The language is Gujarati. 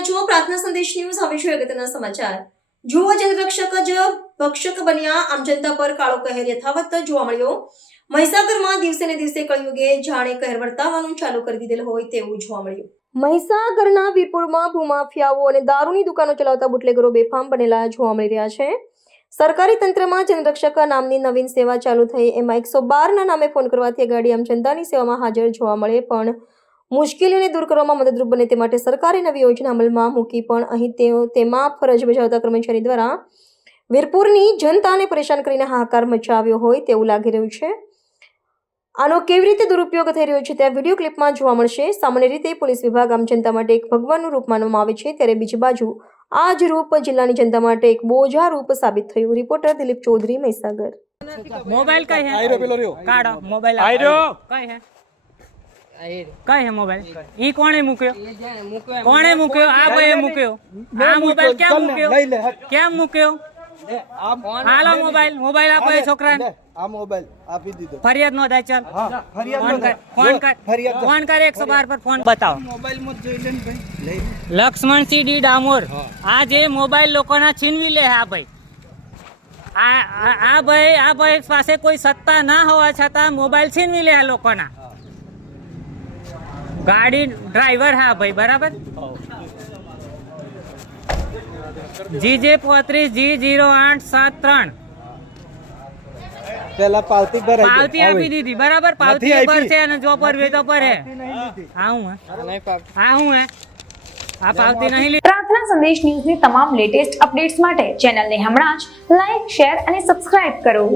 રહ્યા પ્રાર્થના સંદેશ ન્યૂઝ, હવે છે અગત્યના સમાચાર? જુઓ, જનરક્ષક જ ભક્ષક બન્યા. આમ જનતા પર કાળો કહેર યથાવત જોવા મળ્યો. મહીસાગરમાં દિવસે ને દિવસે કળયુગે જાણે કહેર વર્તાવાનું ચાલુ કરી દીધેલ હોય તેવું જોવા મળ્યું. મહીસાગરના વીરપુરમાં ભૂમાફિયાઓ અને દારૂની દુકાનો ચલાવતા બુટલેગરો બેફામ બનેલા જોવા મળી રહ્યા છે. સરકારી તંત્રમાં જનરક્ષક નામની નવીન સેવા ચાલુ થઈ. એમાં એકસો બારના નામે ફોન કરવાથી અગાડી ગાડી આમ જનતાની સેવામાં હાજર જોવા મળે. પણ મુશ્કેલીઓને દૂર કરવામાં મદદરૂપ બને તે માટે સરકારે નવી યોજના અમલમાં મૂકી પણ અહીં તેઓ તેમાં ફરજ બજાવતા કર્મચારી દ્વારા વીરપુરની જનતાને પરેશાન કરીને હાહાકાર મચાવ્યો હોય તેવું લાગી રહ્યું છે. આનો કેવી રીતે દુરુપયોગ થઈ રહ્યો છે ત્યાં વીડિયો ક્લિપમાં જોવા મળશે. સામાન્ય રીતે પોલીસ વિભાગ આમ જનતા માટે એક ભગવાનનું રૂપ માનવામાં આવે છે ત્યારે બીજી બાજુ આ જ રૂપ જિલ્લાની જનતા માટે એક બોજા રૂપ સાબિત થયું. રિપોર્ટર દિલીપ ચૌધરી મહીસાગર. મોબાઈલ કઈ હે? આઈરો રહ્યો. કાઢો મોબાઈલ આઈરો કઈ હે? કઈ હે મોબાઈલ? ઈ કોણે મૂક્યો? કોણે મૂક્યો. આ ભાઈએ મૂક્યો? આ મોબાઈલ કેમ મૂક્યો. ક્યાં મૂક્યો? હાલો મોબાઈલ મોબાઈલ આપો એ છોકરાને. આ મોબાઈલ આપી દીધો. ફરિયાદ ચાલ. ફોન કર. ફોન કર. ફોન પર ફોન. બતાવો. મોબાઈલમાં જ જોઈ લે ભાઈ. લક્ષ્મણસિંહ ડી ડામોર. આ જે મોબાઈલ લોકોના છીનવી લે આ ભાઈ. આ ભાઈ આ ભાઈ પાસે કોઈ સત્તા ના હોવા છતાં મોબાઈલ છીનવી લે આ લોકોના. ગાડી ડ્રાઈવર હા ભાઈ બરાબર? જી જે પોત્રીસ જી જીરો આઠ સાત ત્રણ. પેલા પાવતી ભરાઈ પાવતી આપી દીધી બરાબર? પાવતી પર છે અને જો પર વેતો પર હે. હા હું હે. હા હું હે આ પાવતી નહીં લીધી. પ્રાર્થના સંદેશ ન્યૂઝની તમામ લેટેસ્ટ અપડેટ્સ માટે ચેનલને હમણાં જ લાઈક શેર અને સબસ્ક્રાઇબ કરો.